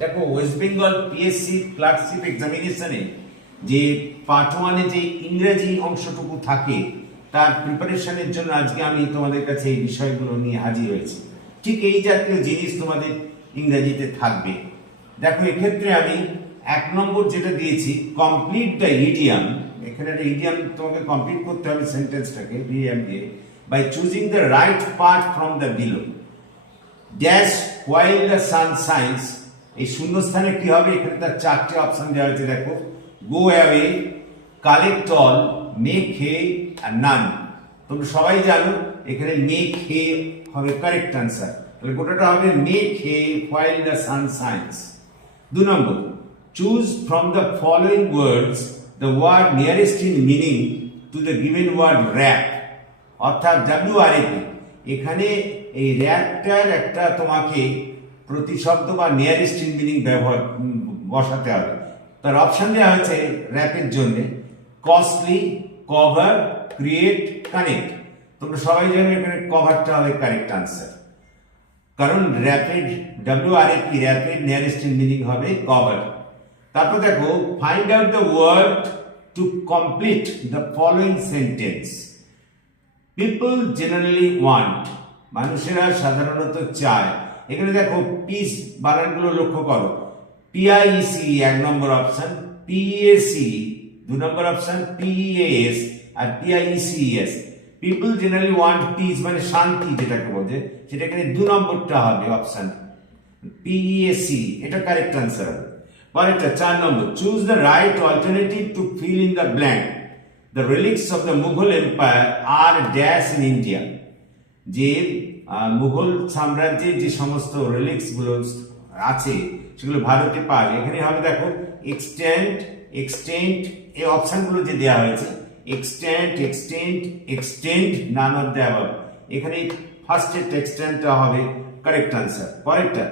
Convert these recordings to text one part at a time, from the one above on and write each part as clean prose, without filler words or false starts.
দেখো, West Bengal PSC clerkship এক্সামিনেশনে যে part ওয়ানে যে ইংরেজি অংশটুকু থাকে তার প্রিপারেশনের জন্য আজকে আমি তোমাদের কাছে এই বিষয়গুলো নিয়ে হাজির হয়েছি। ঠিক এই জাতীয় জিনিস তোমাদের ইংরেজিতে থাকবে। দেখো, এক্ষেত্রে আমি 1 নম্বর যেটা দিয়েছি, কমপ্লিট দ্য ইডিয়াম। এখানে একটা ইডিয়াম তোমাকে কমপ্লিট করতে হবে সেন্টেন্সটাকে ইডিয়াম দিয়ে, by choosing the right part from the below. Dash while the sun shines, এই শূন্যস্থানে কি হবে? এখানে তার 4টে অপশন দেওয়া হয়েছে। দেখো, go away, collect all, make hay আর নান। তোমরা সবাই জানো এখানে মেক হে হবে কারেক্ট আনসার, তাহলে গোটাটা হবে make hay while the sun shines. 2 নম্বর, choose from the following words the word nearest in meaning to the given word wrap, অর্থাৎ WRAP। এখানে এই র্যাপটার একটা তোমাকে প্রতিশব্দ বা নিয়ারেস্ট ইন মিনিং ব্যবহার বসাতে হবে। তার অপশন দেওয়া হয়েছে র্যাপের জন্য কস্টলি, কভার, ক্রিয়েট, কানেক্ট। তোমরা সবাই জানো এখানে কভারটা হবে কারেক্ট আনসার, কারণ র্যাপের WRAP র্যাপের নিয়ারেস্ট ইন মিনিং হবে কভার। তারপর দেখো, find out the word to complete the following sentence. People generally want, মানুষেরা সাধারণত চায়। এখানে দেখো পিস বানানগুলো লক্ষ্য করো। PIEC 1 number option, PAC 2 number option, PEAS আর PIECES। People generally want peace মানে শান্তি যেটাকে বোঝে, সেটা এখানে 2 নম্বরটা হবে অপশন PEAC, এটা কারেক্ট আনসার হবে। পরেরটা 4 number, choose the right alternative to fill in the blank. The relics of the Mughal empire are dash in India. যে মুঘল সাম্রাজ্যের যে সমস্ত রিলিক্স গুলো আছে সেগুলো ভারতে পাওয়া যায়। এখানে হবে দেখো এক্সটেন্ড, এক্সটেন্ড, এই অপশনগুলো যে দেওয়া হয়েছে extend, extend, extend, none of the above. এখানে ফার্স্টের এক্সটেন্ডটা হবে কারেক্ট আনসার। পরেরটা,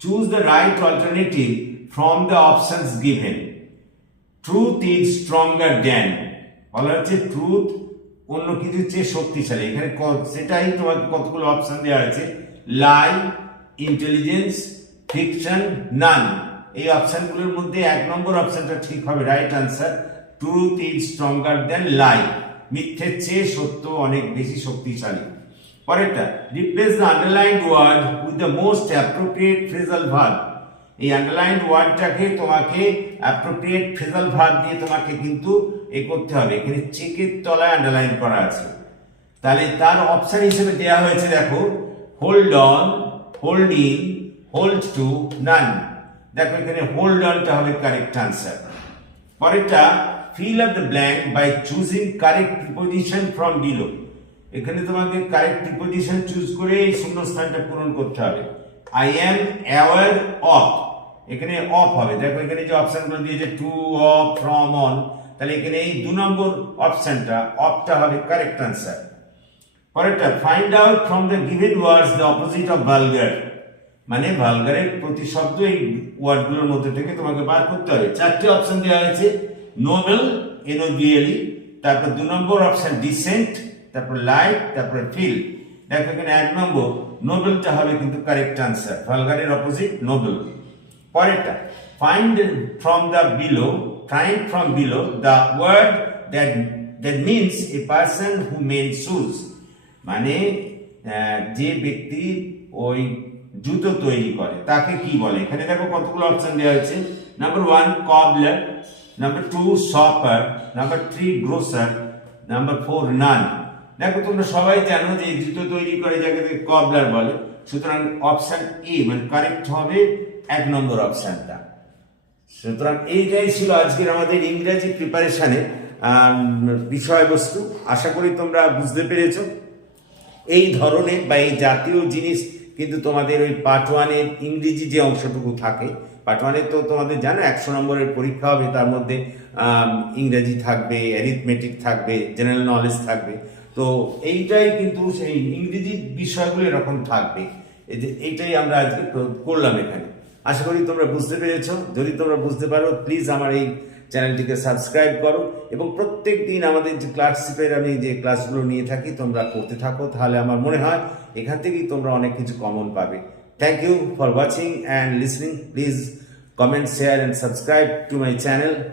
choose the right alternative from the options given. Truth is stronger than, বলা হচ্ছে ট্রুথ অন্য কিছুর চেয়ে শক্তিশালী। এখানে সেটাই তোমাকে কতগুলো অপশন দেওয়া হয়েছে, লাই, ইন্টেলিজেন্স, ফিকশন, নান। এই অপশনগুলোর মধ্যে 1 নম্বর অপশনটা ঠিক হবে right answer. Truth is stronger than lie, মিথ্যের চেয়ে সত্য অনেক বেশি শক্তিশালী। পরেরটা, replace the underlined word with the most appropriate phrasal verb. এই আন্ডারলাইন্ড ওয়ার্ডটাকে তোমাকে অ্যাপ্রোপ্রিয়েট ফ্রেজাল ভার্ব দিয়ে তোমাকে কিন্তু করতে হবে। এখানে চেকের তলায় আন্ডারলাইন করা আছে, তাহলে তার অপশন হিসেবে দেওয়া হয়েছে দেখো hold on, hold in, hold to, none. দেখো এখানে হোল্ড অনটা হবে কারেক্ট আনসার। পরেরটা, fill up the blank by choosing correct preposition from below. এখানে তোমাকে কারেক্ট প্রিপোজিশন চুজ করে এই শূন্যস্থানটা পূরণ করতে হবে। আই এম অ্যাওয়ার অফ, এখানে অফ হবে। দেখো এখানে যে অপশনগুলো দিয়েছে টু, অফ, ফ্রম, অন, তাহলে এখানে এই 2 নম্বর অপশনটা অফটা হবে কারেক্ট আনসার। পরেরটা, find out from the given words the opposite of vulgar. মানে ভালগারের প্রতিশব্দ এই ওয়ার্ডগুলোর মধ্যে থেকে তোমাকে বার করতে হবে। 4টে অপশন দেওয়া হয়েছে, নোবেল, NOBLE, তারপর 2 নম্বর অপশন ডিসেন্ট, তারপর লাইক, তারপর ফিল। দেখো এখানে 1 নম্বর নোবেলটা হবে কিন্তু কারেক্ট আনসার, ভালগারের অপোজিট নোবেল। পরেরটা, find from the below, find from below the word that means a person who mends shoes। মানে যে ব্যক্তি ওই জুতো তৈরি করে তাকে কি বলে। এখানে দেখো কতগুলো অপশন দেওয়া হয়েছে। Number 1 কবলার, number 2 shopper, number 3 grosser, number 4 নান। দেখো তোমরা সবাই জানো যে জুতো তৈরি করে যাকে কবলার বলে, সুতরাং অপশন এ মানে কারেক্ট হবে 1 নম্বর অপশনটা। সুতরাং এইটাই ছিল আজকের আমাদের ইংরেজি প্রিপারেশনের বিষয়বস্তু। আশা করি তোমরা বুঝতে পেরেছো। এই ধরনের বা এই জাতীয় জিনিস কিন্তু তোমাদের ওই পার্ট ওয়ানের ইংরেজি যে অংশটুকু থাকে, পার্ট ওয়ানে তো তোমাদের জানো 100 নম্বরের পরীক্ষা হবে, তার মধ্যে ইংরেজি থাকবে, অ্যারিথমেটিক থাকবে, জেনারেল নলেজ থাকবে। তো এইটাই কিন্তু সেই ইংরেজি বিষয়গুলো এরকম থাকবে। এইটাই আমরা আজকে করলাম এখানে। আশা করি তোমরা বুঝতে পেরেছো। যদি তোমরা বুঝতে পারো প্লিজ আমার এই চ্যানেলটিকে সাবস্ক্রাইব করো এবং প্রত্যেক দিন আমাদের যে ক্লাসশিপের আমি যে ক্লাসগুলো নিয়ে থাকি তোমরা করতে থাকো, তাহলে আমার মনে হয় এখান থেকেই তোমরা অনেক কিছু কমন পাবে। Thank you for watching and listening. Please comment, share and subscribe to my channel.